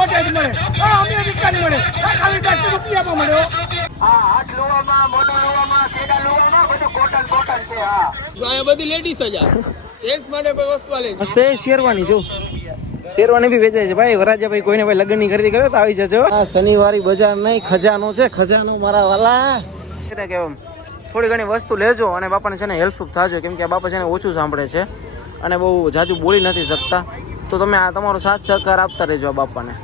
Imported મળે? આ American મળે. આ ખાલી દસ રૂપિયામાં મળે હા. હાથ લુવામાં મોટો લુવામાં સેડા લુવામાં બધું કોટન કોટન છે હા. જો બધી લેડીઝ જ આ. જેન્ટ્સ માટે કોઈ વસ્તુ આલે મસ્ત શેરવાની જો. શેરવાની બી વેચાય છે. ભાઈ વરાજાભાઈ કોઈને ભાઈ લગ્નની ખરીદી કરે તો આવી જજો આ શનિવારી બજાર નહીં ખજાનો છે ખજાનો મારા વાલા. એટલે કેમ થોડી ઘણી વસ્તુ લેજો અને બાપાને છે ને હેલ્પફુલ થાજો કેમ કે આ બાપા છે ને ઓછું સાંભળે છે. અને બહુ જાજુ બોલી નથી શકતા. તો તમે આ તમારો સાથ સહકાર આપતા રહેજો બાપાને.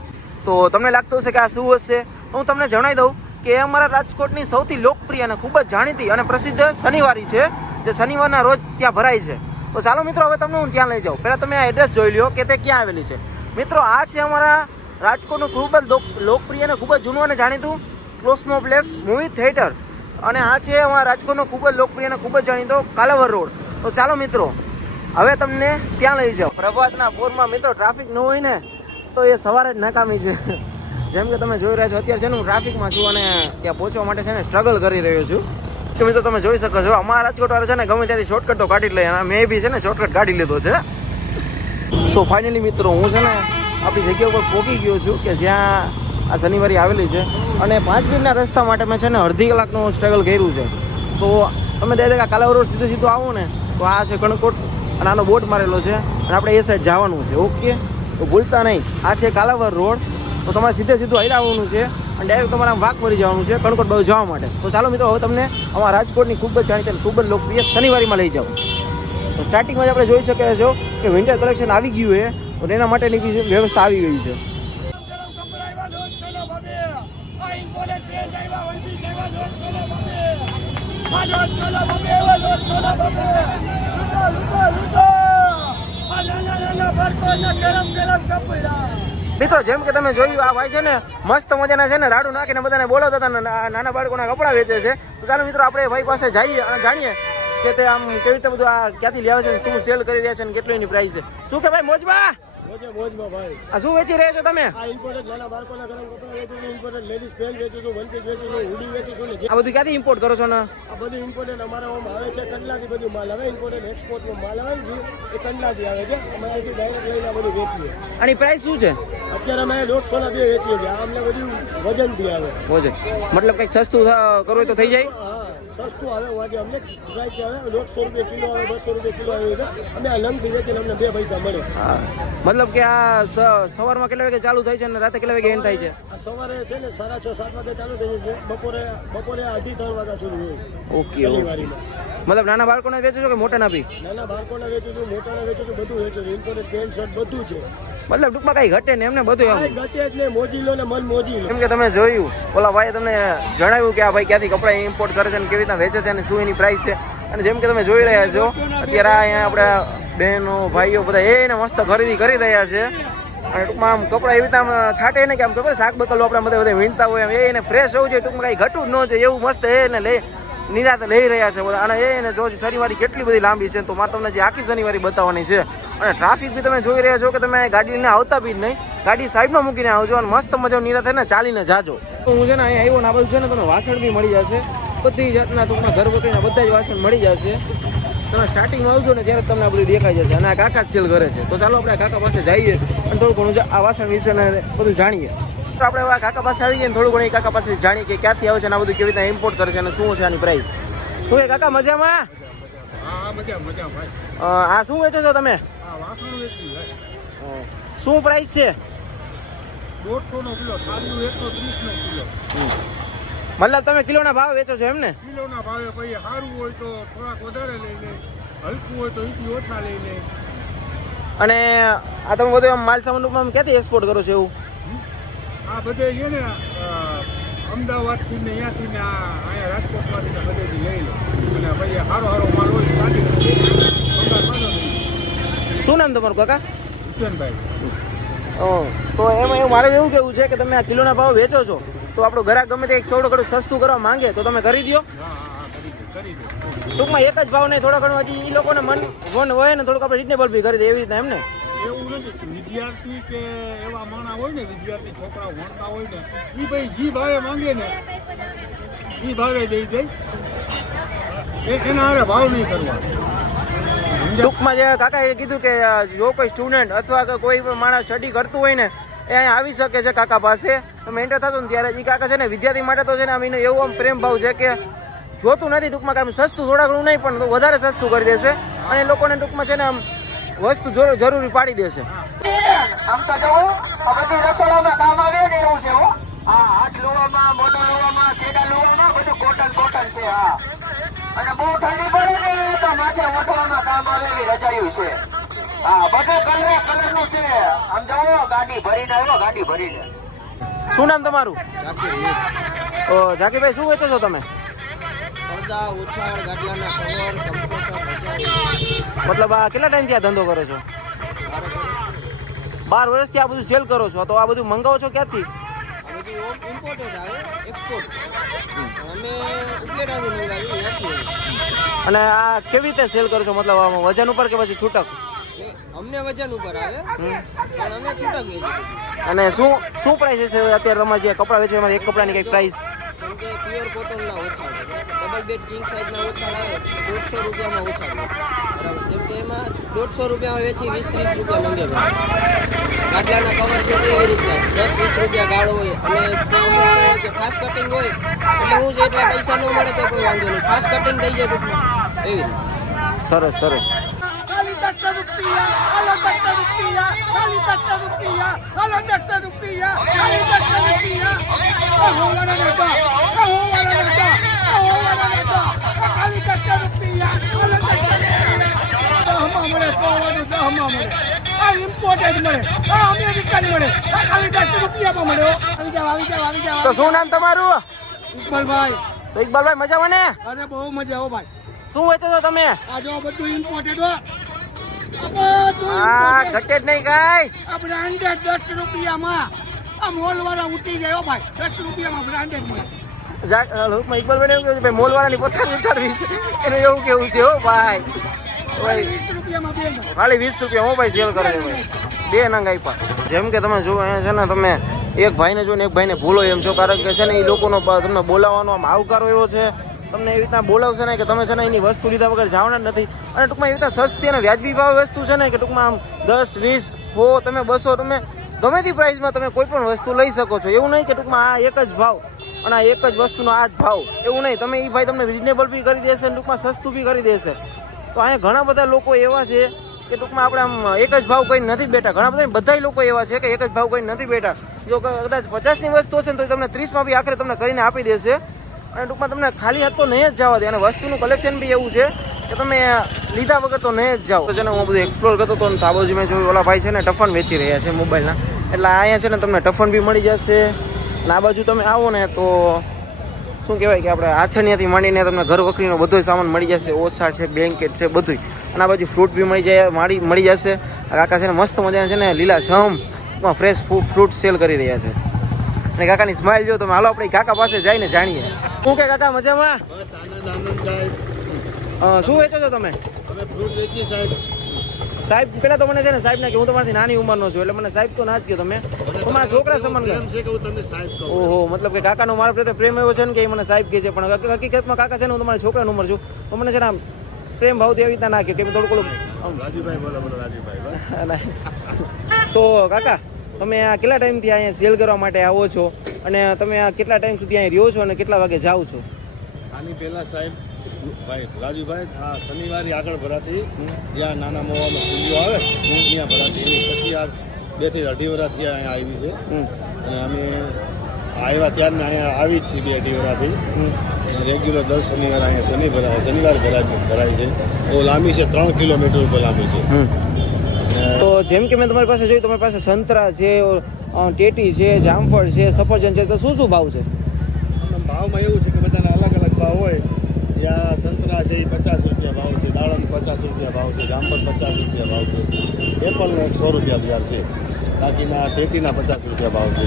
તો તમને લાગતું હશે કે આ શું હશે? હું તમને જણાવી દઉં કે એ અમારા રાજકોટની સૌથી લોકપ્રિય અને ખૂબ જ જાણીતી અને પ્રસિદ્ધ શનિવારી છે, જે શનિવારના રોજ ત્યાં ભરાય છે. તો ચાલો મિત્રો, હવે તમને હું ત્યાં લઈ જાઉં. પહેલાં તમે આ એડ્રેસ જોઈ લો કે તે ક્યાં આવેલી છે. મિત્રો, આ છે અમારા રાજકોટનું ખૂબ જ લોકપ્રિય અને ખૂબ જ જૂનું અને જાણીતું ક્લોસ્મોપ્લેક્સ મૂવી થિયેટર. અને આ છે અમારા રાજકોટનો ખૂબ જ લોકપ્રિય અને ખૂબ જ જાણીતો કાલાવર રોડ. તો ચાલો મિત્રો, હવે તમને ત્યાં લઈ જાઓ પ્રભાતના પોરમાં મિત્રો ટ્રાફિક ન હોય ને તો એ સવારે જ નકામી છે. જેમ કે તમે જોઈ રહ્યા છો, અત્યારે છે ને હું ટ્રાફિકમાં છું અને ત્યાં પહોંચવા માટે છે ને સ્ટ્રગલ કરી રહ્યો છું. તો મિત્રો તમે જોઈ શકો છો, અમારા રાજકોટ વાળા છે ને ગમે ત્યાંથી શોર્ટકટ તો કાઢી લઈએ મેં બી છે ને શોર્ટકટ કાઢી લીધો છે. સો ફાઇનલી મિત્રો, હું છે ને આપણી જગ્યા ઉપર પહોંચી ગયો છું કે જ્યાં આ શનિવારે આવેલી છે. અને પાંચ મિનિટના રસ્તા માટે મેં છે ને અડધી કલાકનું સ્ટ્રગલ કર્યું છે. તો તમે ડાયરેક્ટ આ કાલાવર રોડ સીધે સીધું આવો ને, તો આ છે કણકોટ, અને આનો બોર્ડ મારેલો છે, અને આપણે એ સાઈડ જવાનું છે ઓકે તો ભૂલતા નહીં. આ છે કાલાવર રોડ. તો તમારે સીધે સીધું હૈરાવવાનું છે અને ડાયરેક્ટ તમારે આમ વાક ફરી જવાનું છે કણકોટ બાજુ જવા માટે. તો ચાલો મિત્રો, હવે તમને અમારા રાજકોટની ખૂબ જ જાણીતી ખૂબ જ લોકપ્રિય શનિવારીમાં લઈ જાઓ. તો સ્ટાર્ટિંગમાં જ આપણે જોઈ શકીએ છો કે વિન્ટર કલેક્શન આવી ગયું છે તો એના માટેની બી વ્યવસ્થા આવી ગઈ છે. આ મિત્રો, જેમ કે તમે જોયું, આ ભાઈ છે ને, મસ્ત મજાના છે ને રાડું નાખીને બધાને બોલાવતા હતા નાના બાળકોના કપડાં વેચે છે. તો ચાલો મિત્રો, આપણે ભાઈ પાસે જઈએ અને જાણીએ કે તે આમ કેવી રીતે બધું આ ક્યાંથી લેવા છે શું સેલ કરી રહ્યા છે અને કેટલું એની પ્રાઇસ છે. શું કે ભાઈ, મોજમાં? આ શું વેચી રહ્યા છો તમે? આ ઇમ્પોર્ટેડ નાના બાળકોના ગરમ કપડાં વેચું છું ઇમ્પોર્ટેડ લેડીઝ પેન્ટ વેચું છું વન પીસ વેચું છું હુડી વેચું છું ને આ બધું ક્યાંથી ઇમ્પોર્ટ કરો છો ને? આ બધું ઇમ્પોર્ટેડ અમારા ઓમ આવે છે કંડલાથી બધું માલ આવે. ઇમ્પોર્ટેડ એક્સપોર્ટનો માલ આવે ને એ કંડલાથી આવે છે. અમે અહીંથી ડાયરેક્ટ લઈને આ બધું વેચીએ. અને પ્રાઇસ શું છે? અત્યારે અમે દોઢસોના બે વેચીએ છીએ. આ અમને બધું વજનથી આવે. મતલબ કંઈક સસ્તું કરવું તો થઈ જાય? હા સસ્તું આવે હોવાથી અમને પ્રાઇસ આવે દોઢસો રૂપિયા કિલો આવે બસો રૂપિયા કિલો આવે અમે આ લંગથી વેચીને અમને બે પૈસા મળે. મતલબ કે આ સવારમાં કેટલા વાગે ચાલુ થાય છે અને રાતે કેટલા વાગે એન્ડ થાય છે? આ સવારે છે ને સાડા છ સાત વાગે ચાલુ થઈ છે બપોરે બપોરે અઢી ત્રણ વાગ્યા સુધી હોય. ઓકે મતલબ નાના બાળકોને વેચો છો કે મોટાના બી નાના બાળકોને વેચું છું મોટાને વેચું છું બધું વેચું છું. ઇન્ટરનેટ પેન્ટ શર્ટ બધું છે. મતલબ ટૂંકમાં કઈ ઘટે ને એમને બધું એમ. ઘટે જ નહીં મોજી લો ને મન મોજી લો. કેમ કે તમે જોયું ઓલા ભાઈએ તમને જણાવ્યું કે આ ભાઈ ક્યાંથી કપડાં ઇમ્પોર્ટ કરે છે અને કેવી રીતના વેચે છે અને શું એની પ્રાઇસ છે. અને જેમ કે તમે જોઈ રહ્યા છો અત્યારે અહીંયા આપણા બહેનો ભાઈઓ બધા એને મસ્ત ખરીદી કરી રહ્યા છે. અને ટૂંકમાં આમ કપડાં એવી રીતે આમ છાંટે ને કે આમ ખબર શાક બકલો આપણે બધા બધા વીણતા હોય એમ એને ફ્રેશ હોવું જોઈએ ટૂંકમાં કઈ ઘટવું જ ન જોઈએ એવું મસ્ત એને લઈ નિરાતે લઈ રહ્યા છે બધા. અને એને જો શનિવારી કેટલી બધી લાંબી છે તો મારે તમને જે આખી શનિવારી બતાવવાની છે. અને ટ્રાફિક બી તમે જોઈ રહ્યા છો કે તમે ગાડી લઈને આવતા બી નહીં. ગાડી સાઈડમાં મૂકીને આવજો અને મસ્ત મજા નિરાત ને ચાલીને જાજો. તો હું છે ને અહીંયા આવ્યો ને આ બધું છે ને તમને વાસણ બી મળી જશે. બધી જાતના તમને ઘર વખરીના બધા જ વાસણ મળી જશે. તમે સ્ટાર્ટિંગમાં આવશો ને ત્યારે તમને આ બધું દેખાઈ જશે. અને આ કાકા જ સેલ કરે છે. તો ચાલો આપણે કાકા પાસે જઈએ અને થોડું ઘણું આ વાસણ વિશે બધું જાણીએ. તો આપણે હવે કાકા પાસે આવી ગયા થોડું ઘણી કાકા પાસે જાણીએ કે ક્યાંથી આવે છે અને આ બધું કેવી રીતે ઇમ્પોર્ટ કરે છે અને શું છે આની પ્રાઇસ શું એ કાકા મજામાં? આ શું વેચો છો તમે? શું પ્રાઇસ છે? મતલબ તમે કિલોના ભાવ વેચો છો એમ ને? કિલોના ભાવે પછી સારું હોય તો થોડાક વધારે લઈ લે. હલકું હોય તો ઓછા લઈ લે. અને આ તમે બધું માલ સામાન રૂપમાં ક્યાંથી એક્સપોર્ટ કરો છો એવું? આ બધે છે ને અમદાવાદથી ને અહીંયાથી ને અહીંયા રાજકોટમાંથી ને બધેથી લઈ લો. અને ભાઈ સારો સારો માલ હોય કાઢી શું નામ તમારું કાકા? હુસેનભાઈ અ, તો એમાં એવું મારે એવું કેવું છે કે તમે આ કિલોના ભાવ વેચો છો તો આપણો ગ્રાહક ગમે તે એક સોડો ઘડું સસ્તું કરવા માંગે તો તમે કરી દો ટૂંકમાં એક જ ભાવ નહીં થોડો ઘણો હજી એ લોકોને મન મન હોય ને થોડુંક આપણે રિઝનેબલ બી કરી દે એવી રીતના એમ ને? એવું નથી વિદ્યાર્થી કે એવા માણા હોય ને, વિદ્યાર્થી છોકરા ભણતા હોય ને એ ભાઈ જી ભાવે માંગે ને એ ભાવે દઈ જાય. ભાવ ટૂંકમાં જે કાકાએ કીધું કે જો કોઈ સ્ટુડન્ટ અથવા કે કોઈ પણ માણસ સ્ટડી કરતું હોય ને, એ અહીંયા આવી શકે છે કાકા પાસે. તમે થતો ને ત્યારે એ કાકા છે ને, વિદ્યાર્થી માટે તો છે ને, આમ એનો એવો આમ પ્રેમ ભાવ છે કે જોતું નથી ટૂંકમાં કે આમ સસ્તું થોડા ઘણું નહીં, પણ વધારે સસ્તું કરી દેશે. અને લોકોને ટૂંકમાં છે ને, આમ વસ્તુ જરૂ- જરૂરી પાડી દેશે. આમ તો જુઓ આ બધી રસોડામાં કામ આવે ને એવું છે હો. હા હાથ લુવામાં મોઢું લુવામાં સેડા લોવામાં બધું કોટન કોટન છે હા. અને બહુ ઠંડી પડે ને તો માથે ઓઢવામાં કામ આવે એવી રજાયું છે. હા બધું કલરે કલરનું છે. આમ જુઓ ગાડી ભરીને આવ્યો ગાડી ભરીને. શું નામ તમારું? ઓ ઝાકીભાઈ શું વેચો છો તમે? પડદા ઉછાળ ગાડલાના કવર કમ્પ્યુટર મતલબ આ કેટલા ટાઈમથી આ ધંધો કરો છો? બાર વર્ષથી આ બધું સેલ કરો છો. તો આ બધું મંગાવો છો ક્યાંથી? અને આ કેવી રીતે સેલ કરો છો? મતલબ આમાં વજન ઉપર કે પછી છૂટક? અમને વજન ઉપર આવે પણ અમે છૂટક વેચીએ અને શું શું પ્રાઇસ છે અત્યારે તમારે જે કપડાં વેચો એમાં એક કપડાની કંઈક પ્રાઇસ કે પ્યોર કોટનના ઓછા ડબલ બેડ કિંગ સાઇઝના ઓછા આવે દોઢસો રૂપિયામાં ઓછા આવે બરાબર કેમ કે એમાં દોઢસો રૂપિયામાં વેચી વીસ ત્રીસ રૂપિયા મંગે ગાટલાના કવર છે તે એવી રીતના દસ વીસ રૂપિયા ગાળો હોય. અને કે ફાસ્ટ કટિંગ હોય એટલે હું જે એટલા પૈસા ન મળે તો કોઈ વાંધો નહીં. ફાસ્ટ કટિંગ થઈ જાય ટૂંકમાં. એવી રીતે. સરસ સરસ. ખાલી રૂપિયા. દહમાં મળે સો વાળું દહમાં મળે. આ ઇમ્પોર્ટેડ મળે. આ અમેરિકન મળે. આ ખાલી દસ રૂપિયામાં મળે આવી જાવ આવી જાવ આવી જાવ તો શું નામ તમારું? ઇકબાલભાઈ. તો ઇકબાલભાઈ મજામાં ને? અરે બહુ મજા હો ભાઈ. શું વેચો છો તમે? આ જો બધું ઇમ્પોર્ટેડ હો. આ. ઘટે જ નહીં કાઈ. આ બ્રાન્ડેડ દસ રૂપિયામાં. આ મોલ વાળા ઉઠી જાય ભાઈ. દસ રૂપિયામાં બ્રાન્ડેડ મળે. જા- અ, લોકમાં એવું કહ્યું છે ભાઈ મોલવાળાની પોતાની ઉઠાડવી છે. એનું એવું કેવું છે હો ભાઈ. ખાલી વીસ રૂપિયા હું ભાઈ સેલ કરે બે નંગ આપ્યા. જેમ કે તમે જુઓ, અહીંયા છે ને તમે એક ભાઈને ને એક ભાઈને ભૂલો એમ છો. કારણ કે છે ને એ લોકોનો તમને બોલાવવાનો આમ આવકારો એવો છે. તમને એવી રીતના બોલાવશે ને કે તમે છે ને એની વસ્તુ લીધા વગર જવાના જ નથી. અને ટૂંકમાં એવી રીતના સસ્તી અને વ્યાજબી ભાવ વસ્તુ છે ને કે ટૂંકમાં આમ દસ, વીસ હો તમે બસો, તમે ગમે તે પ્રાઇસમાં તમે કોઈ પણ વસ્તુ લઈ શકો છો. એવું નહીં કે ટૂંકમાં આ એક જ ભાવ અને આ એક જ વસ્તુનો આ જ ભાવ. એવું નહીં. તમે એ ભાઈ તમને રિઝનેબલ બી કરી દેશે ટૂંકમાં સસ્તું બી કરી દેશે. તો અહીંયા ઘણા બધા લોકો એવા છે કે ટૂંકમાં આપણે આમ એક જ ભાવ કહીને નથી બેઠા. ઘણા બધા બધા લોકો એવા છે કે એક જ ભાવ કહીને નથી બેઠા. જો કદાચ પચાસની વસ્તુ હશે ને તો તમને ત્રીસમાં બી આખરે તમને કરીને આપી દેશે. અને ટૂંકમાં તમને ખાલી હાથ તો નહીં જ જવા દે. અને વસ્તુનું કલેક્શન બી એવું છે કે તમે લીધા વગર તો નહીં જ જાઓ. છે હું બધું એક્સપ્લોર કરતો હતો તાબોજી મેં જોયું, ઓલા ભાઈ છે ને ટફન વેચી રહ્યા છે મોબાઈલના. એટલે અહીંયા છે ને તમને ટફન બી મળી જશે. અને આ બાજુ તમે આવો ને તો શું કહેવાય કે આપણે આછણિયાથી માંડીને તમને ઘર વખરીનો બધો સામાન મળી જશે ઓછા છે બ્લેન્કેટ છે બધું અને આ બાજુ ફ્રૂટ બી મળી જાય માળી મળી જશે. કાકા છે ને મસ્ત મજાના છે ને લીલા છમમાં ફ્રેશ ફ્રૂટ સેલ કરી રહ્યા છે. અને કાકાની સ્માઇલ જો તમે હાલો આપણે કાકા પાસે જઈને જાણીએ. શું કે કાકા મજામાં? શું વેચો છો તમે? સાહેબ. પેલા તો મને છે ને સાહેબ ને કે હું તમારાથી નાની ઉંમરનો છું એટલે મને સાહેબ તો ના જ કહ્યું તમે. તમારા છોકરા સમાન કહો. ઓહો મતલબ કે કાકાનો મારા પ્રત્યે પ્રેમ એવો છે ને કે એ મને સાહેબ કહે છે પણ હકી- હકીકતમાં કાકા છે ને હું તમારા છોકરાનો ઉંમર છું તો મને છે ને આમ પ્રેમ ભાવથી એવી રીતના નાખ્યો કે મેં થોડુંક બોલો બોલો રાજીભાઈ તો કાકા તમે આ કેટલા ટાઈમથી અહીંયા સેલ કરવા માટે આવો છો? અને તમે આ કેટલા ટાઈમ સુધી અહીંયા રહ્યો છો અને કેટલા વાગે જાઓ છો? આની પહેલા સાહેબ ભાઈ રાજુભાઈ આ શનિવારે આગળ ભરાતી. જ્યાં નાના મોવામાં ખુલ્લીઓ આવે ત્યાં ભરાતી. એની પછી આ બેથી અઢી વર્ષથી અહીંયા આવી છે. અને અમે આવ્યા ત્યારને અહીંયા આવી જ છીએ બે અઢી વર્ષથી. રેગ્યુલર દર શનિવાર અહીંયા શનિ ભરાય શનિવાર ભરાય ભરાય છે. બહુ લાંબી છે ત્રણ કિલોમીટર ઉપર લાંબી છે. તો જેમ કે મેં તમારી પાસે જોયું તમારી પાસે સંતરા છે ટેટી છે જામફળ છે સફરજન છે તો શું શું ભાવ છે? ભાવમાં એવું છે કે બધાના અલગ અલગ ભાવ હોય. ત્યાં સંતરા છે એ પચાસ રૂપિયા ભાવ છે, દાડમ પચાસ રૂપિયા ભાવ છે, જામફળ પચાસ રૂપિયા ભાવ છે, એપલનો એક સો રૂપિયા બજાર છે. બાકીના ટેટીના પચાસ રૂપિયા ભાવ છે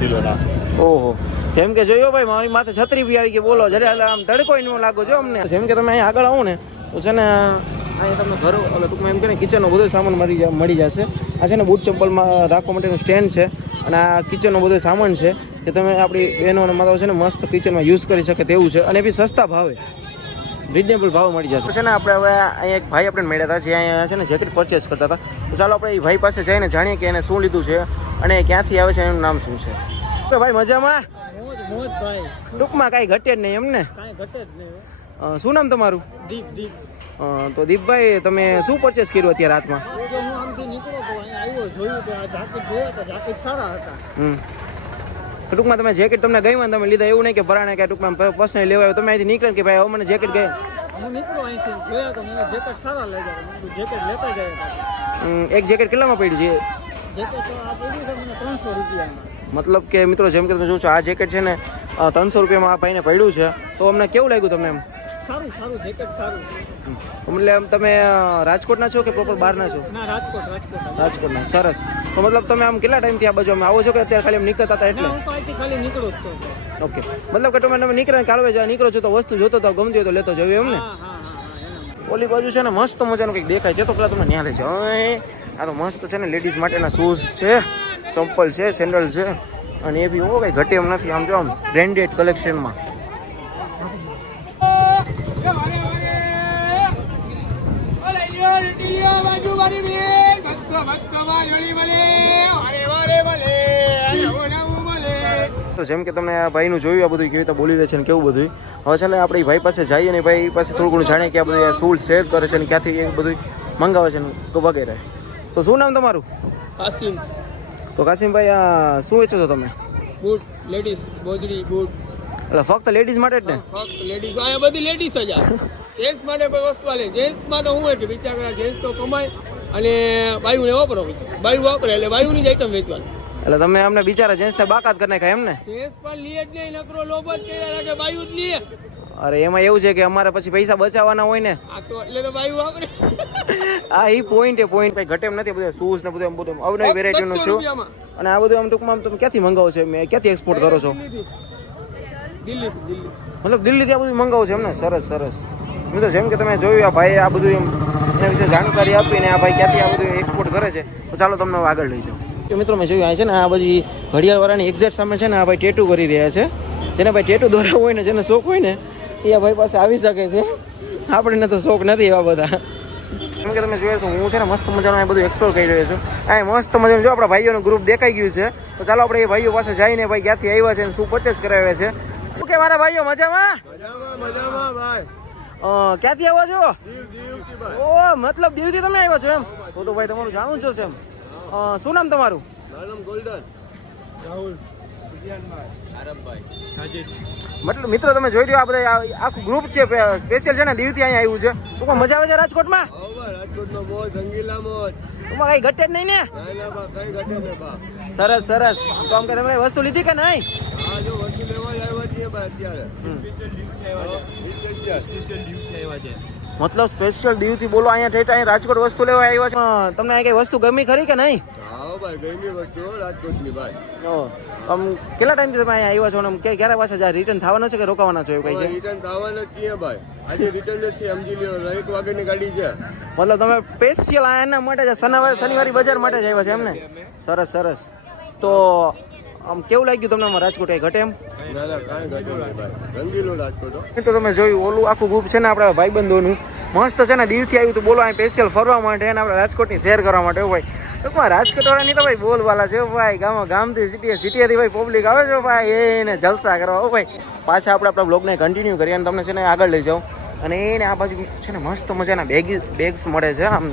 કિલોના. ઓહો. જેમ કે જોયો ભાઈ, મારી માથે છત્રી બી આવી ગઈ, બોલો, જરે એટલે આમ તડકો ન લાગો, જો અમને. જેમ કે તમે અહીંયા આગળ આવો ને, તો છે ને, અહીંયા તમને ઘર એટલે ટૂંકમાં એમ કે ને કિચનનો બધો સામાન મળી મળી જશે. આ છે ને બૂટ ચંપલમાં રાખવા માટેનું સ્ટેન્ડ છે, અને આ કિચનનો બધો સામાન છે. કે તમે આપણી બહેનો અને માતાઓ છે ને મસ્ત કિચનમાં યુઝ કરી શકે તેવું છે અને એ બી સસ્તા ભાવે. રિઝનેબલ ભાવ મળી જશે. છે ને આપણે હવે અહીંયા એક ભાઈ આપણે મળ્યા હતા જે અહીંયા છે ને જેકેટ પરચેસ કરતા હતા. તો ચાલો આપણે એ ભાઈ પાસે જઈને જાણીએ કે એને શું લીધું છે અને ક્યાંથી આવે છે એનું નામ શું છે. તો ભાઈ મજામાં? મોજ મોજ ટૂંકમાં કાંઈ ઘટે જ નહીં એમને કાંઈ ઘટે જ નહીં અ, શું નામ તમારું? દીપ દીપ તો દીપભાઈ તમે શું પરચેસ કર્યું અત્યારે રાતમાં? હું આમથી નીકળ્યો તો અહીંયા આવ્યો જોયું તો આ જાકેટ જોયા તો જાકેટ સારા હતા. ટૂંકમાં તમે જેકેટ તમને ને તમે લીધા એવું નહીં કે ભરાણે કે ટૂંકમાં પર્સનલ લેવા આવ્યો તમે અહીંથી નીકળે કે ભાઈ હવે મને જેકેટ હમ, એક જેકેટ કેટલામાં પડ્યું છે? મતલબ કે મિત્રો જેમ કે તમે છો આ જેકેટ છે ને ત્રણસો રૂપિયામાં આ ભાઈને પડ્યું છે. તો અમને કેવું લાગ્યું તમને એમ? સારું સારું જેકેટ સારું. એટલે તમે રાજકોટના છો કે પ્રોપર બહારના છો? રાજકોટ રાજકોટ. રાજકોટના સરસ. તો મતલબ તમે આમ કેટલા ટાઈમથી આ બાજુ અમે આવો છો કે અત્યારે ખાલી નીકળતા હતા એટલે હું તો અહીંથી ખાલી નીકળ્યો જ તો ઓકે મતલબ કે તમે તમે નીકળે ને કાલવે જ્યાં નીકળો છો તો વસ્તુ જોતો તો ગમતી હોય તો લેતો જવું એમ ને હા હા હા એના ઓલી બાજુ છે ને મસ્ત મજાનું કંઈક દેખાય છે તો પેલા તમને ન્યા લે છે આ તો મસ્ત છે ને લેડીઝ માટેના શૂઝ છે ચંપલ છે સેન્ડલ છે અને એ બી ઓ કઈ ઘટે એમ નથી આમ જો આમ બ્રેન્ડેડ કલેક્શનમાં તો જેમ કે તમે આ ભાઈનું જોયું આ બધું કેવી રીતે બોલી રહે છે ને કેવું બધું. હવે ચાલે આપણે એ ભાઈ પાસે જઈએ ને ભાઈ પાસે થોડું ઘણું જાણીએ કે આ બધું શું શેર કરે છે ને ક્યાંથી એ બધું મંગાવે છે ને તો વગેરે. તો શું નામ તમારું? કાસિમ. તો કાસિમભાઈ આ શું વેચો છો તમે? બૂટ લેડીઝ બોજડી બૂટ. એટલે ફક્ત લેડીઝ માટે જ ને? ફક્ત લેડીઝ. આ બધી લેડીઝ જ આ. જેન્ટ્સ માટે કોઈ વસ્તુ આલે જેન્ટ્સમાં તો હું કે બિચારા જેન્ટ્સ તો કમાય. અને બાયુને વાપરો બાયુ વાપરે એટલે બાયુની જ આઈટમ વેચવાની. એટલે તમે અમને બિચારા જેન્ટ્સને બાકાત કરી નાખ્યા એમને જેન્ટ્સ પણ લીએ જ નહીં નકરો લોભ જ કર્યા લાગે બાયુ જ લીએ અરે એમાં એવું છે કે અમારે પછી પૈસા બચાવવાના હોય ને? આ તો એટલે તો બાયુ વાપરે. આ ઈ પોઈન્ટ એ પોઈન્ટ કઈ ઘટે એમ નથી બધું. શૂઝ ને બધું એમ બધું અવનવી વેરાયટી નું છું અને આ બધું આમ ટૂંકમાં તમે ક્યાંથી મંગાવો છો મેં ક્યાંથી એક્સપોર્ટ કરો છો? દિલ્હીથી દિલ્હી દિલ્હી મતલબ દિલ્હીથી આ બધું મંગાવો છો એમ ને? સરસ સરસ. મેં તો જેમ કે તમે જોયું આ ભાઈ આ બધું એમ એના વિશે જાણકારી આપીને આ ભાઈ ક્યાંથી આ બધું એક્સપોર્ટ કરે છે તો ચાલો તમને આગળ લઈ જાઉં. મિત્રો મેં જોયું આ છે ને આ બધી ઘડિયાળવાળાની એક્ઝેક્ટ સામે છે ને આ ભાઈ ટેટુ કરી રહ્યા છે. જેને ભાઈ ટેટુ દોરાવું હોય ને જેને શોખ હોય ને એ આ ભાઈ પાસે આવી શકે છે. આપણને તો શોખ નથી એવા બધા. કેમ કે તમે જોયું તો હું છે ને મસ્ત મજાનું આ બધું એક્સપ્લોર કરી રહ્યો છું. આ મસ્ત મજાનું જો આપણા ભાઈઓનું ગ્રુપ દેખાઈ ગયું છે તો ચાલો આપણે એ ભાઈઓ પાસે જઈને ભાઈ ક્યાંથી આવ્યા છે અને શું પરચેસ કરાવ્યા છે. શું કે મારા ભાઈઓ મજામાં? મજામાં મજામાં ભાઈ. ક્યાંથી આવ્યા છો? ઓ મતલબ દીવથી તમે આવ્યા છો એમ? તો તો ભાઈ તમારું જાણવું છો એમ. શું નામ તમારું? મતલબ મિત્રો તમે જોઈ રહ્યો આ બધા આખું ગ્રુપ છે સ્પેશિયલ છે ને દીવથી અહીંયા આવ્યું છે. શું મજા આવે છે રાજકોટમાં? તમારે કઈ ઘટે જ નહીં ને? સરસ સરસ. તો આમ કે તમે વસ્તુ લીધી કે નહીં? જો જ મતલબ સ્પેશિયલ દીવથી બોલો અહીંયા ઠેઠ અહીંયા રાજકોટ વસ્તુ લેવા આવ્યા છે. તમને આ કઈ વસ્તુ ગમી ખરી કે નહીં? હા ભાઈ ગઈમી વસ્તુ રાજકોટની ભાઈ. ઓ, આમ કેટલા ટાઈમથી તમે અહીંયા આવ્યા છો અને આમ કે ક્યારે પાસે જાય રિટર્ન થવાનો છે કે રોકાવાના છે એવું કઈ છે? રિટર્ન થવાના છે ભાઈ. આજે રિટર્ન જ છે સમજી લ્યો એક વાગ્યાની ગાડી છે. મતલબ તમે સ્પેશિયલ એના માટે જ શનિવારે શનિવારી બજાર માટે જ આવ્યા છે એમ ને? સરસ સરસ. તો આમ કેવું લાગ્યું તમને રાજકોટ કઈ ઘટે એમ? નહીં રંગીલો તો તમે જોયું, ઓલું આખું ગ્રુપ છે ને આપણા ભાઈબંધોનું. મસ્ત છે ને દીવથી આવ્યું તો બોલો અહીં સ્પેશિયલ ફરવા માટે અને આપણે રાજકોટની શેર કરવા માટે ભાઈ. ટૂંકમાં રાજકોટવાળાની તો ભાઈ બોલવાલા છે ભાઈ. ગામમાં ગામથી સિટી સિટીથી ભાઈ પબ્લિક આવે છે ભાઈ. એને જલસા કરવા, હો ભાઈ. પાછા આપણે આપણા બ્લોગને કન્ટિન્યુ કરીએ અને તમને છે ને આગળ લઈ જાઓ અને એને આ બાજુ છે ને મસ્ત મજાના બેગ બેગ્સ મળે છે, આમ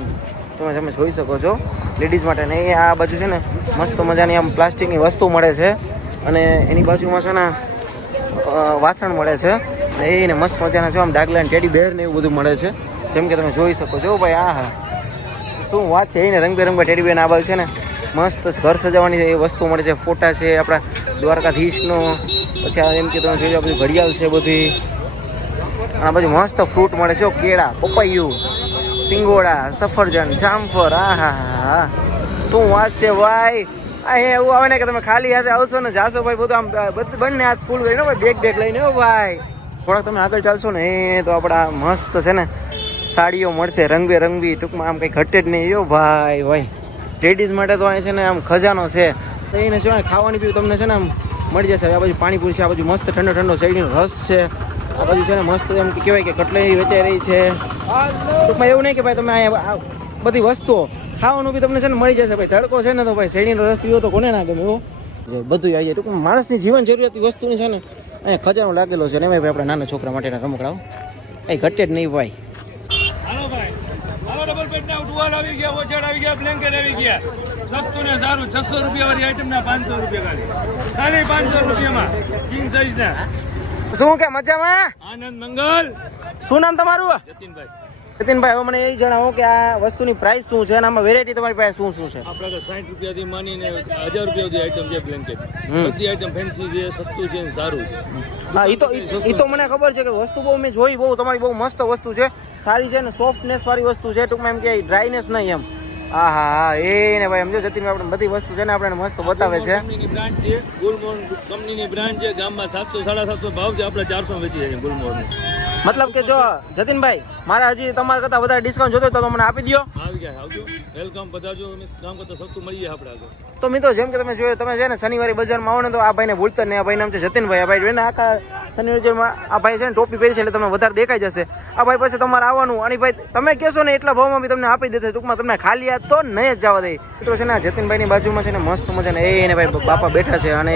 તમે તમે જોઈ શકો છો. લેડીઝ માટે ને આ બાજુ છે ને, મસ્ત મજાની આમ પ્લાસ્ટિકની વસ્તુ મળે છે. અને એની બાજુમાં છે ને વાસણ મળે છે. ને એને મસ્ત મજાના જો આમ ડાગલા ટેડી બેર ને એવું બધું મળે છે. જેમ કે તમે જોઈ શકો છો ભાઈ આ હા શું વાત છે, એને રંગબેરંગમાં ટેડી બેન આ બાજુ છે ને. મસ્ત ઘર સજાવવાની એ વસ્તુ મળે છે, ફોટા છે, આપણા દ્વારકાધીશનો. પછી આ એમ કે તમે જોઈ લો બધી ઘડિયાળ છે બધી. આ બાજુ મસ્ત ફ્રૂટ મળે છે કેળા, પપૈયું. સિંગોડા, સફરજન, જામફળ આ શું વાત છે ભાઈ? હે, એવું આવે ને કે તમે ખાલી હાથે આવશો ને જાશો ભાઈ, બધું આમ બંને હાથ ફૂલ કરીને ભાઈ બેગ બેગ લઈને ભાઈ. થોડાક તમે આગળ ચાલશો ને, એ તો આપણા મસ્ત છે ને, સાડીઓ મળશે, રંગબેરંગી, ટૂંકમાં આમ કંઈ ઘટે જ નહીં, યો ભાઈ ભાઈ લેડીઝ માટે તો અહીં છે ને આમ ખજાનો છે. તો એને શું ખાવાની પીવું તમને છે ને આમ મળી જશે. આ બાજુ પાણીપુરી છે, આ બાજુ મસ્ત ઠંડો ઠંડો શેરડીનો રસ છે. આ બાજુ છે ને મસ્ત એમ કહેવાય કે કટલેરી વેચાઈ રહી છે. ટૂંકમાં એવું નહીં કે ભાઈ તમે અહીંયા બધી વસ્તુઓ ખાવાનું બી તમને છે ને મળી જશે. ભાઈ તડકો છે ને તો ભાઈ શેરડીનો રસ પીવો તો કોને ના ગમે એવો બધું આવી જાય. ટૂંકમાં માણસની જીવન જરૂરિયાત વસ્તુની છે ને અહીંયા ખજાનો લાગેલો છે ને એમાં ભાઈ આપણા નાના છોકરા માટેના રમકડાઓ એ ઘટે જ નહીં ભાઈ. ભાઈ. રૂપિયા વાળી આઈટમ ના પાંચસો રૂપિયા ખાલી. પાંચસો રૂપિયામાં. કિંગ સાઈઝ ના. શું કે મજામાં? આનંદ મંગલ. શું નામ તમારું? જતીનભાઈ. જતીનભાઈ હવે મને એ જણાવો કે આ વસ્તુની પ્રાઇસ શું છે અને આમાં વેરાયટી તમારી પાસે શું શું છે? આપણે તો સાઠ રૂપિયાથી માનીને હજાર રૂપિયા સુધી આઈટમ છે બ્લેન્કેટ. બધી આઈટમ ફેન્સી છે સસ્તું છે સારું છે. હા એ તો એ તો મને ખબર છે કે વસ્તુ બહુ મેં જોઈ બહુ તમારી બહુ મસ્ત વસ્તુ છે. સારી છે ને સોફ્ટનેસ વાળી વસ્તુ છે ટૂંકમાં એમ કે ડ્રાયનેસ નહીં એમ. હા હા હા. એ ને ભાઈ સમજો જતીનભાઈ આપણે બધી વસ્તુ છે ને આપણે મસ્ત બતાવે છે. કંપનીની બ્રાન્ડ છે ગુલમોહન કંપનીની બ્રાન્ડ છે ગામમાં સાતસો સાડા સાતસો ભાવ છે આપણે ચારસો વેચી જાય ગુલમોહન મતલબ કે જો જતીનભાઈ મારે હજી તમારા કરતા વધારે ડિસ્કાઉન્ટ જોતો તો મને આપી દો આવી ગયા આવજો. વેલકમ પધારજો કામ કરતા સસ્તું મળી જાય આપણે આગળ. તો મિત્રો જેમ કે તમે જોયો તમે છે ને શનિવારે બજારમાં આવો ને તો આ ભાઈને ભૂલતા ને આ ભાઈ નામ છે જતીનભાઈ આ ભાઈ જોઈને આખા શનિવારે આ ભાઈ છે ને ટોપી પહેરી છે એટલે તમને વધારે દેખાઈ જશે. આ ભાઈ પાસે તમારે આવવાનું. અને ભાઈ, તમે કહેશો ને એટલા ભાવમાં બી તમને આપી દેશે ટૂંકમાં તમને ખાલી યાદ તો નહીં જ જવા દે. મિત્રો છે ને જતીનભાઈની બાજુમાં છે ને, મસ્ત મજાને ને એને ભાઈ બાપા બેઠા છે અને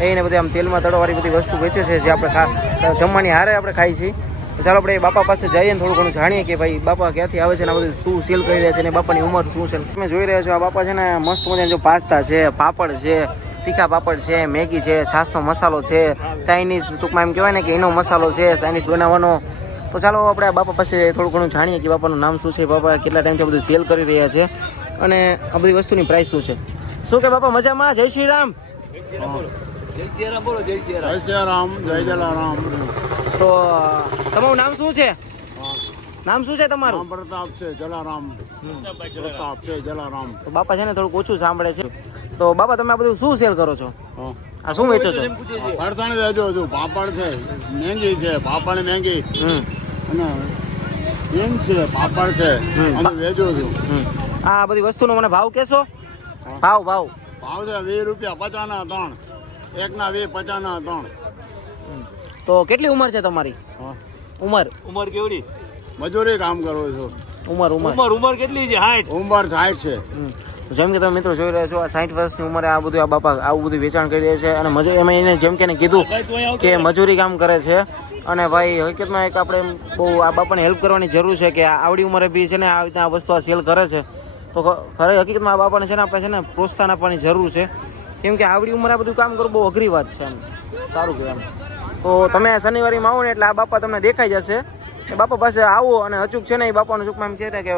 એને બધી આમ તેલમાં તળવાળી બધી વસ્તુ વેચે છે, જે આપણે જમવાની હારે આપણે ખાઈ છીએ. ચાલો આપણે બાપા પાસે જઈએ ને થોડું ઘણું જાણીએ કે ભાઈ બાપા ક્યાંથી આવે છે ને બધું શું સેલ કરી રહ્યા છે ને, બાપાની ઉંમર શું છે તમે જોઈ રહ્યા છો આ બાપા છે ને મસ્ત મજા જો પાસ્તા છે, પાપડ છે તીખા પાપડ છે મેગી છે છાસનો મસાલો છે ચાઇનીઝ ટૂંકમાં એમ કહેવાય ને કે એનો મસાલો છે ચાઇનીઝ બનાવવાનો. તો ચાલો આપણે બાપા પાસે થોડું ઘણું જાણીએ કે બાપાનું નામ શું છે બાપા કેટલા ટાઈમથી બધું સેલ કરી રહ્યા છે અને આ બધી વસ્તુની પ્રાઇસ શું છે. શું કે બાપા મજામાં? જય શ્રી રામ. તો તમારું નામ શું છે? નામ શું છે તમારું? પ્રતાપ છે જલારામ. પ્રતાપ છે જલારામ. તો બાપા છે ને થોડુંક ઓછું સાંભળે છે. તો બાબા તમે આ બધું શું સેલ કરો છો? હા. આ શું વેચો છો? ફરસાણ વેચો છું. પાપડ છે મેંગી છે પાપડ મેંગી હમ. અને એમ છે પાપડ છે. અને વેચો છું. આ બધી વસ્તુનો મને ભાવ કહેશો ભાવ ભાવ. ભાવ છે વીસ રૂપિયા પચાના ત્રણ. એકના વીસ પચાના ત્રણ. તો કેટલી ઉંમર છે તમારી? હા. ઉંમર? ઉંમર કેવડી? મજૂરી કામ કરો છો. ઉંમર ઉંમર. ઉંમર ઉંમર કેટલી છે? હાઈટ? ઉંમર સાઠ છે. જેમ કે તમે મિત્રો જોઈ રહ્યા છો, આ સાઠ વર્ષની ઉંમરે આ બધું આ બાપા આવું બધું વેચાણ કરી રહ્યા છે અને મજૂર એમાં એને જેમ કે એને કીધું કે મજૂરી કામ કરે છે. અને ભાઈ, હકીકતમાં એક આપણે બહુ આ બાપાને હેલ્પ કરવાની જરૂર છે કે આવડી ઉંમરે બી છે ને આ રીતના આ વસ્તુ આ સેલ કરે છે. તો ખરે હકીકતમાં આ બાપાને છે ને આપણે છે ને પ્રોત્સાહન આપવાની જરૂર છે. કેમ કે આવડી ઉંમરે આ બધું કામ કરવું બહુ અઘરી વાત છે એમ. સારું કહેવાય તો તમે શનિવારીમાં આવો ને એટલે આ બાપા તમને દેખાઈ જશે. એ બાપા પાસે આવો અને અચૂક છે ને એ બાપાનું ચૂકમાં એમ કહેતા કે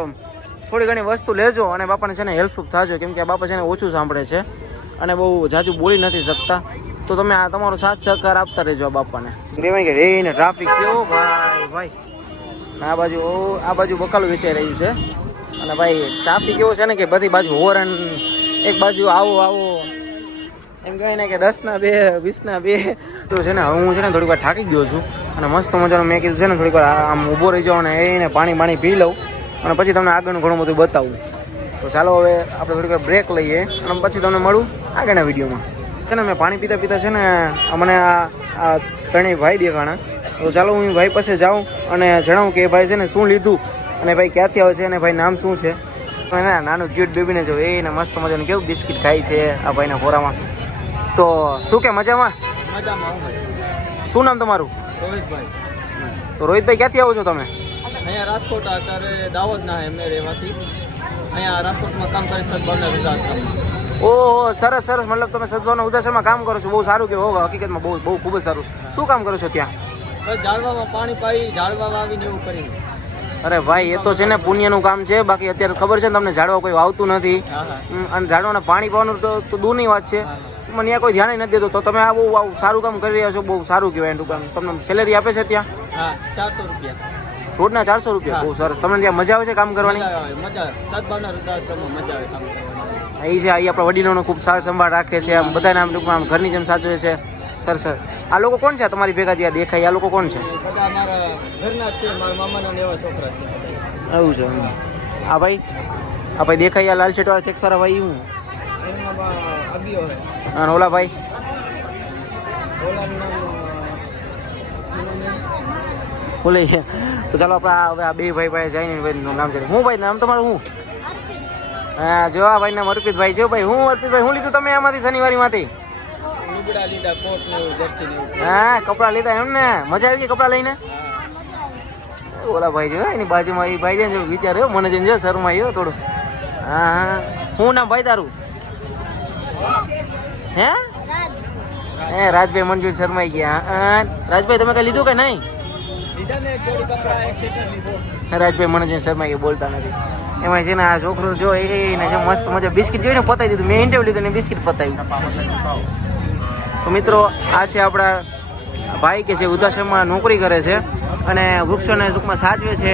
થોડી ઘણી વસ્તુ લેજો અને બાપાને છે ને હેલ્પફુલ થાજો કેમ કે બાપા છે ને ઓછું સાંભળે છે અને બહુ જાજુ બોલી નથી શકતા. તો તમે આ તમારો સાથ સહકાર આપતા રહેજો આ બાપાને. કહેવાય કે રેને ટ્રાફિક છે ઓ ભાઈ ભાઈ. આ બાજુ આ બાજુ બકાલું વેચાઈ રહ્યું છે. અને ભાઈ ટ્રાફિક એવો છે ને કે બધી બાજુ હોરન એક બાજુ આવો આવો. એમ કહેવાય ને કે દસના બે વીસના બે. તો છે ને હવે હું છે ને થોડીક વાર થાકી ગયો છું અને મસ્ત મજાનું મેં કીધું છે ને થોડીક વાર આમ ઊભો રહી જાઉં અને એને પાણી પાણી પી લઉં. અને પછી તમને આગળનું ઘણું બધું બતાવું. તો ચાલો હવે આપણે થોડીક બ્રેક લઈએ અને પછી તમને મળું આગળના વિડીયોમાં. છે ને મેં પાણી પીતા પીતા છે ને મને આ આ ત્રણેય ભાઈ દેખાણા. તો ચાલો હું ભાઈ પાસે જાઉં અને જણાવું કે એ ભાઈ છે ને શું લીધું અને ભાઈ ક્યાંથી આવે છે અને ભાઈ નામ શું છે. નાનું ક્યુટ બેબીને જો એને મસ્ત મજાનું કેવું બિસ્કિટ ખાય છે આ ભાઈના ખોરામાં. તો શું કે મજામાં? મજામાં. શું નામ તમારું? રોહિતભાઈ. તો રોહિતભાઈ ક્યાંથી આવો છો તમે? અહીંયા રાજકોટ અત્યારે દાહોદના એમ રહેવાસી. અહીંયા રાજકોટમાં કામ કરી સદભાવના વિકાસ ઓહો સરસ સરસ. મતલબ તમે સદભાવના ઉદાસરમાં કામ કરો છો. બહુ સારું કે હો હકીકતમાં બહુ બહુ ખૂબ જ સારું. શું કામ કરો છો ત્યાં? ઝાડવામાં પાણી પાઈ ઝાડવામાં આવીને એવું કરીને. અરે ભાઈ એ તો છે ને પુણ્યનું કામ છે. બાકી અત્યારે ખબર છે ને તમને ઝાડવા કોઈ આવતું નથી. અને ઝાડવાને પાણી પાવાનું તો તો દૂરની વાત છે. મને ત્યાં કોઈ ધ્યાન નથી દેતો. તો તમે આ બહુ સારું કામ કરી રહ્યા છો. બહુ સારું કહેવાય એનું કામ. તમને સેલેરી આપે છે ત્યાં? હા ચારસો રૂપિયા. રોજના ચારસો રૂપિયા? બહુ સરસ. તમને ત્યાં મજા આવે છે કામ કરવાની? મજા આવે સદભાવના વૃદ્ધાશ્રમમાં મજા આવે કામ કરવાની. એ છે અહીં આપણા વડીલોનો ખૂબ સાર સંભાળ રાખે છે. આમ બધાના આમ ટૂંકમાં આમ ઘરની જેમ સાચવે છે. સર સર આ લોકો કોણ છે? તમારી ભેગા જે આ દેખાય આ લોકો કોણ છે? બધા મારા ઘરના છે મારા મામાના એવા છોકરા છે. એવું છે હમ. આ ભાઈ? આ ભાઈ દેખાય આ લાલ શેટવાળા વાળા સારા ભાઈ હું? અને ઓલા ભાઈ? ઓલે તો ચાલો આપણે આ હવે આ બે ભાઈ ભાઈ જઈને ભાઈનું નામ છે. હું ભાઈ નામ તમારું હું હા જો આ ભાઈ નામ અર્પિતભાઈ છે ભાઈ. હું અર્પિતભાઈ હું લીધું તમે આમાંથી શનિવારી માંથી લુગડા લીધા કોટ ને એવું જર્સી ને એવું. હા કપડા લીધા એમ ને. મજા આવી ગઈ કપડા લઈને? ઓલા ભાઈ જો એની બાજુમાં એ ભાઈ છે વિચાર્યો મને જઈને જો શરમા આવ્યો થોડું. હા હા. હું નામ ભાઈ તારું? હે? હે રાજભાઈ મંજુર શર્માઈ ગયા. હા. રાજભાઈ તમે કઈ લીધું કે નહીં? રાજભાઈ મને શર્મા એ બોલતા નથી. એમાં છે ને આ છોકરો જો એને જો મસ્ત મજા બિસ્કિટ જોઈને પતાવી દીધું. મેં ઇન્ટરવ્યુ લીધું ને બિસ્કિટ પતાવ્યું તો મિત્રો, આ છે આપણા ભાઈ કે છે વૃદ્ધાશ્રમમાં નોકરી કરે છે અને વૃક્ષોને ટૂંકમાં સાચવે છે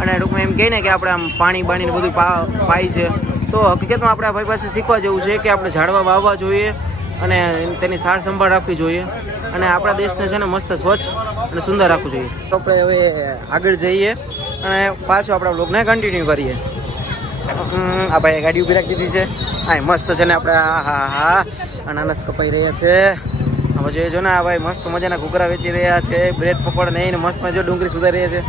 અને ટૂંકમાં એમ કહે ને કે આપણે આમ પાણી બાણીને બધું પા, પાય છે. તો હકીકતમાં આપણે ભાઈ પાસે શીખવા જેવું છે કે આપણે ઝાડવા વાવવા જોઈએ અને તેની સાર સંભાળ રાખવી જોઈએ. અને આપણા દેશને છે ને મસ્ત સ્વચ્છ અને સુંદર રાખવું જોઈએ. તો આપણે હવે આગળ જઈએ અને પાછું આપણા બ્લોગને કન્ટિન્યુ કરીએ. આ ભાઈ ગાડી ઊભી રાખી દીધી છે. હા મસ્ત છે ને આપણે હા હા હા અનાનસ કપાઈ રહ્યા છે. હવે જોઈએ જો ને આ ભાઈ મસ્ત મજાના ઘૂઘરા વેચી રહ્યા છે બ્રેડ પકોડ નહીં મસ્ત મજા ડુંગળી સુધારી રહ્યા છે.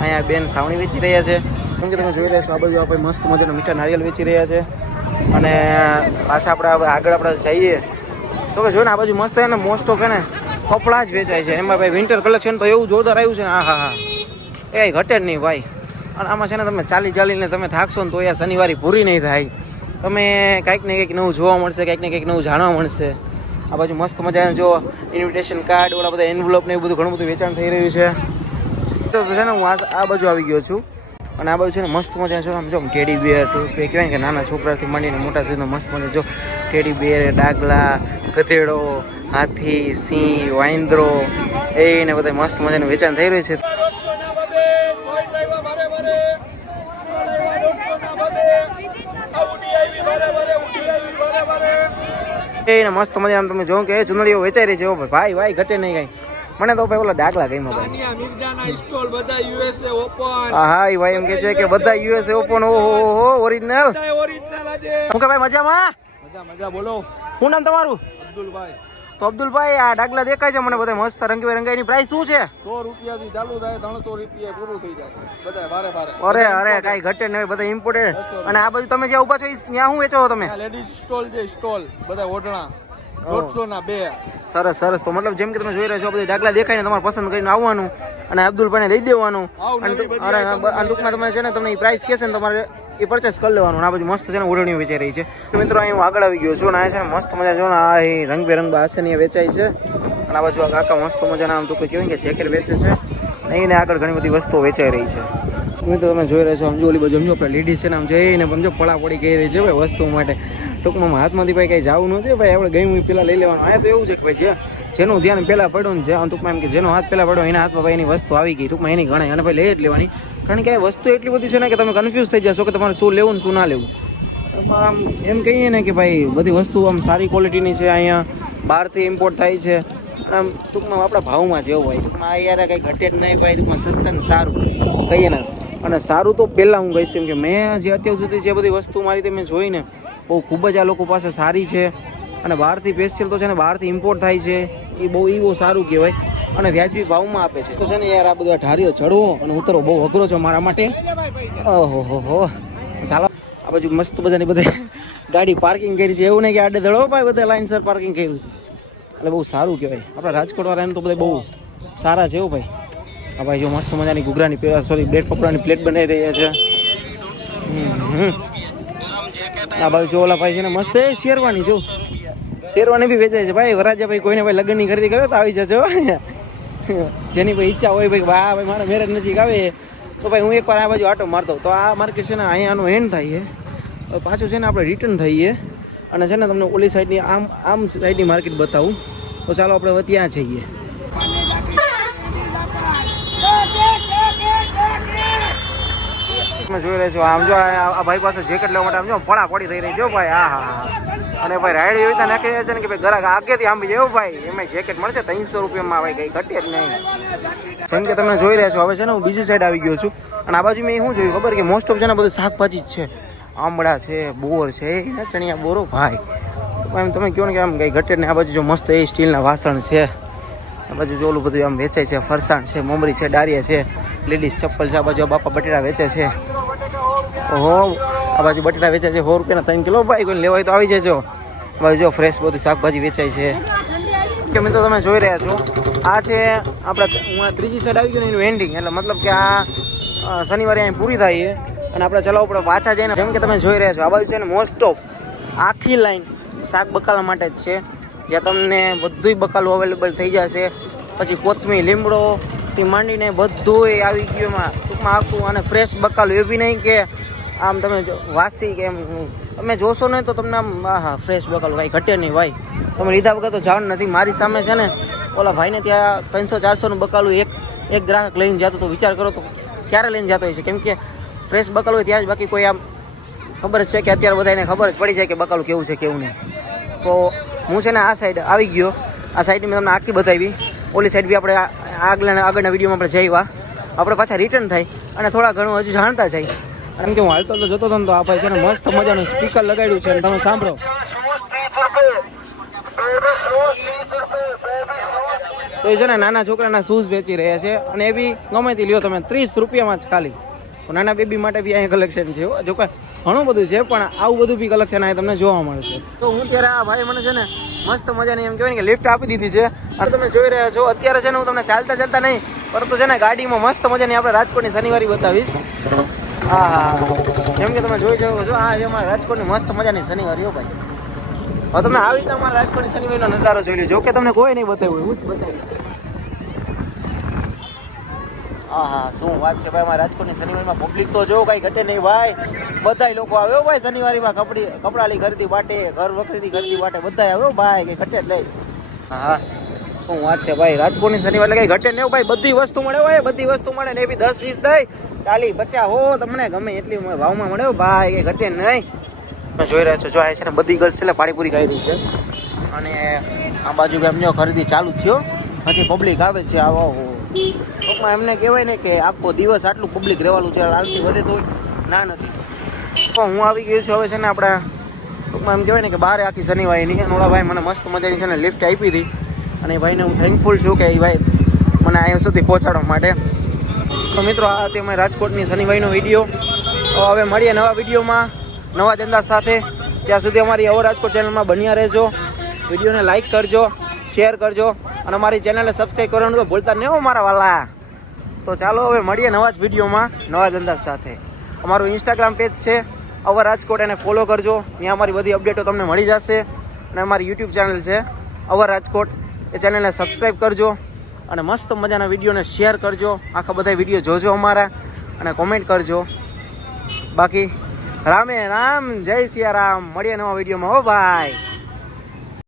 અહીંયા બેન સાવણી વેચી રહ્યા છે. કેમ કે તમે જોઈ રહ્યા છો, આ બાજુ આ ભાઈ મસ્ત મજાના મીઠા નારિયેલ વેચી રહ્યા છે. અને પાછા આપણે આગળ આપણે જઈએ. તો કે જો ને, આ બાજુ મસ્ત છે ને, મોસ્ટ ઓફ ને કપડાં જ વેચાય છે. એમાં ભાઈ વિન્ટર કલેક્શન તો એવું જોરદાર આવ્યું છે ને હા હા. હા એ ઘટે જ નહીં ભાઈ. અને આમાં છે ને, તમે ચાલી ચાલીને તમે થાકશો ને તો એ શનિવારે પૂરી નહીં થાય. તમે કંઈક ને કંઈક નવું જોવા મળશે, કંઈક ને કંઈક નવું જાણવા મળશે. આ બાજુ મસ્ત મજાનું જો ઇન્વિટેશન કાર્ડ ઓલા બધા એન્વલપ ને એવું બધું ઘણું બધું વેચાણ થઈ રહ્યું છે. તો છે ને, હું આ બાજુ આવી ગયો છું. અને આ બાજુ છે ને મસ્ત મજા છે. આમ જો ટેડી બિયર કહેવાય કે નાના છોકરાથી માંડીને મોટા સુધીનો મસ્ત મજા જો ટેડી બિયર ડાગલા, ગધેડો, હાથી, સિંહ, વાંદરો એ ને બધા મસ્ત મજાનું વેચાણ થઈ રહ્યું છે. એને મસ્ત મજા આમ તમે જો કે એ ચુનડીઓ વેચાઈ રહી છે. ભાઈ ભાઈ, ઘટે નહીં કઈ. મને તો ભાઈ ઓલા ડાકલા ગઈ ભાઈ. મિર્ઝાના સ્ટોલ બધા ઓપન. હા એ ભાઈ એમ કે છે કે બધા યુએસએ ઓપન ઓહો ઓરિજિનલ બધાય આજે. હું કે ભાઈ મજામાં? મજા મજા બોલો. શું નામ તમારું? અબ્દુલભાઈ. તો અબ્દુલભાઈ આ ડાકલા દેખાય છે મને બધા મસ્ત રંગબેરંગી એની પ્રાઇસ શું છે? સો રૂપિયાથી ચાલુ થાય ત્રણસો રૂપિયા પૂરું થઈ જાય. બધા બારે બારે અરે અરે કાઈ ઘટે નહીં બધા ઇમ્પોર્ટેડ અને આ બાજુ તમે જ્યાં ઊભા છો ત્યાં શું વેચો તમે? લેડીઝ સ્ટોલ છે સ્ટોલ બધા ઓઢણા. દોઢસો ના બે. સરસ સરસ. તો મતલબ જેમ કે તમે જોઈ રહ્યા છો બધા ડાકલા દેખાય ને તમારે પસંદ કરીને આવવાનું અને અબ્દુલ અબ્દુલભાઈને દઈ દેવાનું. અને બધી ટૂંકમાં તમે છે ને તમને એ પ્રાઇસ કહેશે ને તમારે એ પરચેસ કરી લેવાનું. આ બાજુ મસ્ત છે ને ઓઢણીઓ વેચાઈ રહી છે. તો મિત્રો અહીં હું આગળ આવી ગયો છું અને આ છે ને મસ્ત મજા જો ને આ રંગબેરંગ આસનીય વેચાય છે. અને આ બાજુ આ કાકા મસ્ત મજાના આમ તો કોઈ કહેવાય કે જેકેટ વેચે છે. અને એને આગળ ઘણી બધી વસ્તુઓ વેચાઈ રહી છે. મિત્રો તમે જોઈ રહ્યા છો સમજો ઓલી બાજુ સમજો આપણે લેડીઝ છે ને આમ જઈને સમજો પડા પડી કહી રહી છે ભાઈ વસ્તુ માટે. ટૂંકમાં હાથમાંથી ભાઈ કઈ જવું નથી ભાઈ, આપણે ગઈ પેલા લઈ લેવાનું. અહીંયા તો એવું છે કે ભાઈ જે જેનું ધ્યાન પહેલાં પડ્યું ને જે ટૂંકમાં એમ કે જેનો હાથ પહેલાં પડ્યો એના હાથમાં ભાઈ એની વસ્તુ આવી ગઈ. ટૂંકમાં એની ગણાય. અને ભાઈ લઈ જ લેવાની. કારણ કે આ વસ્તુ એટલી બધી છે ને કે તમે કન્ફ્યુઝ થઈ જશો કે તમારે શું લેવું ને શું ના લેવું. આમ એમ કહીએ ને કે ભાઈ, બધી વસ્તુ આમ સારી ક્વોલિટીની છે અહીંયા. બહારથી ઇમ્પોર્ટ થાય છે. આમ ટૂંકમાં આપણા ભાવમાં જેવું હોય. ટૂંકમાં આ યાર કંઈ ઘટે નહીં ભાઈ. ટૂંકમાં સસ્તા ને સારું. કહીએ ને. અને સારું તો પહેલાં હું કહીશ એમ કે મેં જે અત્યાર સુધી જે બધી વસ્તુ મારી તે મેં જોઈને બહુ ખૂબ જ આ લોકો પાસે સારી છે અને બહારથી સ્પેશિયલ તો છે ને બહારથી ઇમ્પોર્ટ થાય છે. એ બહુ એ બહુ સારું કહેવાય અને વ્યાજબી ભાવમાં આપે છે. તો છે ને યાર આ બધા ઢારીઓ ચડવો અને ઉતરવો બહુ અઘરો છે મારા માટે. ઓહો હો હો ચાલો આ બાજુ મસ્ત બધાની બધી ગાડી પાર્કિંગ કરી છે. એવું નહીં કે આડે દળો ભાઈ બધા લાઇનસર પાર્કિંગ કર્યું છે. એટલે બહુ સારું કહેવાય. આપણા રાજકોટવાળા એમ તો બધા બહુ સારા છે એવું ભાઈ. આ ભાઈ જો મસ્ત મજાની ઘૂઘરાની સોરી બ્રેડ પકોડાની પ્લેટ બનાવી રહ્યા છે. હમ, હમ. આ બાજુ જો ભાઈ છે ને મસ્ત એ શેરવાની જો. શેરવાની બી વેચાય છે ભાઈ. વરાજા ભાઈ કોઈને ભાઈ લગ્નની ખરીદી કરે તો આવી જજો. જેની ભાઈ ઈચ્છા હોય ભાઈ, વાહ, ભાઈ, મારા મેરેજ નજીક આવે. તો ભાઈ, હું એકવાર આ બાજુ આટો મારતો તો આ માર્કેટ છે ને અહીંયાનું એન્ડ થાય છે. પાછું છે ને આપણે રિટર્ન થઈએ. અને છે ને તમને ઓલી સાઈડની આમ આમ સાઈડની માર્કેટ બતાવું. તો ચાલો આપણે ત્યાં જઈએ. તમે જોઈ રહ્યા છો આમ જો, આ ભાઈ પાસે જેકેટ લેવા માટે આમ જો, પડા પડી થઈ રહી જો ભાઈ. હા હા અને ભાઈ રાઈડ એવી રીતે નાખી છે ને કે ભાઈ ગરાક આગેથી આમ જાય એવું ભાઈ. એમાં જેકેટ મળશે, ત્રણસો રૂપિયામાં ભાઈ કઈ ઘટે જ નહીં. જેમ કે તમે જોઈ રહ્યા છો, હવે છે ને હું બીજી સાઈડ આવી ગયો છું. અને આ બાજુ મેં શું જોયું ખબર કે મોસ્ટ ઓફ છે ને બધું શાકભાજી જ છે. આમળા છે, બોર છે, એ ચણિયા બોરો ભાઈ. એમ તમે કહો ને કે આમ કઈ ઘટે ને આ બાજુ જો મસ્ત એ સ્ટીલના વાસણ છે. આ બાજુ જો ઓલું બધું આમ વેચાય છે, ફરસાણ છે, મમરી છે, ડાળિયા છે. લેડીઝ ચપ્પલ છે, આ બાજુ બાપા બટેટા વેચે છે. ઓહો, આ બાજુ બટેટા વેચે છે, સો રૂપિયાના ત્રણ કિલો. ભાઈ કોઈ લેવાય તો આવી જજો. ભાઈ જો ફ્રેશ બધી શાકભાજી વેચાય છે. કે મિત્રો, તમે જોઈ રહ્યા છો, આ છે આપણે હું ત્રીજી સાઈડ આવી ગયું એનું એન્ડિંગ એટલે મતલબ કે આ શનિવારે અહીં પૂરી થાય છે. અને આપણે ચલાવવું પડે પાછા જઈને. જેમ કે તમે જોઈ રહ્યા છો, આ બાજુ છે ને મોસ્ટ ઓફ આખી લાઈન શાક બકાલા માટે જ છે. જ્યાં તમને બધુંય બકાલું અવેલેબલ થઈ જશે. પછી કોથમીર, લીમડો થી માંડીને બધુંય આવી ગયું એમાં. ટૂંકમાં આખું અને ફ્રેશ બકાલું એ બી નહીં કે આમ તમે વાસી કે એમ તમે જોશો ને તો તમને આમ હા ફ્રેશ બકાલું કાંઈ ઘટે નહીં ભાઈ. તમે લીધા વગર તો જાણ નથી. મારી સામે છે ને, ઓલા ભાઈને ત્યાં ત્રણસો ચારસોનું બકાલું એક એક ગ્રાહક લઈને જતો તો વિચાર કરો તો ક્યારે લઈને જતો હોય છે? કેમ કે ફ્રેશ બકાલું હોય ત્યાં જ બાકી કોઈ આમ ખબર છે કે અત્યારે બધાને ખબર જ પડી જાય કે બકાલું કેવું છે, કેવું નહીં. તો હું છે ને આ સાઈડ આવી ગયો. આ સાઈડ મેં તમને આખી બતાવી. ઓલી સાઈડ બી આપણે આગલા આગળના વિડીયોમાં આપણે જઈવા આપણે પાછા રિટર્ન થાય અને થોડા ઘણું હજુ જાણતા જાય. એમ કે હું હાલતો તો જતો હતો ને તો આ ભાઈ છે ને મસ્ત મજાનું સ્પીકર લગાડ્યું છે અને તમે સાંભળો. તો એ છે ને નાના છોકરાના શૂઝ વેચી રહ્યા છે અને એ બી ગમે તે લ્યો તમે ત્રીસ રૂપિયામાં જ ખાલી. તો નાના બેબી માટે બી અહીંયા કલેક્શન છે. જો કે ઘણું બધું છે પણ આવું બધું બી કલેક્શન અહીંયા તમને જોવા મળશે. તો હું ત્યારે આ ભાઈ મને છે ને મસ્ત મજાની એમ કહેવાય ને કે લિફ્ટ આપી દીધી છે. અને તમે જોઈ રહ્યા છો. અત્યારે છે ને હું તમને ચાલતા ચાલતા નહીં, પરંતુ છે ને ગાડીમાં મસ્ત મજાની આપણે રાજકોટની શનિવારી બતાવીશ. હા હા જેમ કે તમે જોઈ શકો છો, આ છે રાજકોટની મસ્ત મજાની શનિવારી હો ભાઈ. હવે તમે આવી રીતે અમારા રાજકોટની શનિવારીનો નજારો જોઈ લો જો કે તમને કોઈ નહીં બતાવ્યું હું જ બતાવીશ. હા હા શું વાત છે ભાઈ? અમારા રાજકોટની શનિવારીમાં પબ્લિક તો જો, કાંઈ ઘટે નહીં ભાઈ. બધાય લોકો આવ્યો ભાઈ શનિવારીમાં, કપડી કપડાની ખરીદી માટે ઘર વખરીની ખરીદી માટે બધાય આવ્યો ભાઈ, કંઈ ઘટે જ નહીં. હા. શું વાત છે ભાઈ? રાજકોટની શનિવાર એટલે કંઈ ઘટે નહીં ભાઈ. બધી વસ્તુ મળે હોય બધી વસ્તુ મળે ને એવી દસ વીસ થઈ. ચાલી બચ્યા હો તમને ગમે એટલી ભાવમાં મળે ભાઈ. કઈ ઘટે નહીં. જોઈ રહ્યા છો, જો આ છે ને બધી ગર્લ્સ છે પાણીપુરી ખાઈ રહી છે. અને આ બાજુ એમ જો ખરીદી ચાલુ થયો હજી પબ્લિક આવે છે આવો ટૂંકમાં એમને કહેવાય ને કે આખો દિવસ આટલું પબ્લિક રહેવાનું છે. હાલથી વધે તો ના નથી. પણ હું આવી ગયો છું હવે છે ને આપણા, ટૂંકમાં એમ કહેવાય ને કે બહાર આખી શનિવારની અને ઓલા ભાઈ મને મસ્ત મજાની છે ને લિફ્ટ આપી હતી. અને ભાઈને હું થેન્કફુલ છું કે એ ભાઈ મને અહીંયા સુધી પહોંચાડવા માટે. તો મિત્રો, આ તે અમે રાજકોટની શનિભાઈનો વીડિયો. તો હવે મળીએ નવા વિડીયોમાં, નવા ધંધા સાથે. ત્યાં સુધી અમારી અવર રાજકોટ ચેનલમાં બન્યા રહેજો. વિડીયોને લાઈક કરજો શેર કરજો, અને અમારી ચેનલને સબસ્ક્રાઈબ કરવાનું તો ભૂલતા નહીં હો મારા વાલા. તો ચાલો હવે મળીએ નવા જ વિડીયોમાં, નવા ધંધા સાથે. અમારું ઇન્સ્ટાગ્રામ પેજ છે અવર રાજકોટ એને ફોલો કરજો. ત્યાં અમારી બધી અપડેટો તમને મળી જશે. અને અમારી યુટ્યુબ ચેનલ છે અવર રાજકોટ. એ ચેનલને સબસ્ક્રાઈબ કરજો અને મસ્ત મજાના વિડીયોને શેર કરજો. આખા બધા વીડિયો જોજો અમારા અને કોમેન્ટ કરજો. બાકી રામે રામ, જય સિયા રામ મળીએ નવા વિડીયોમાં. હો ભાઈ.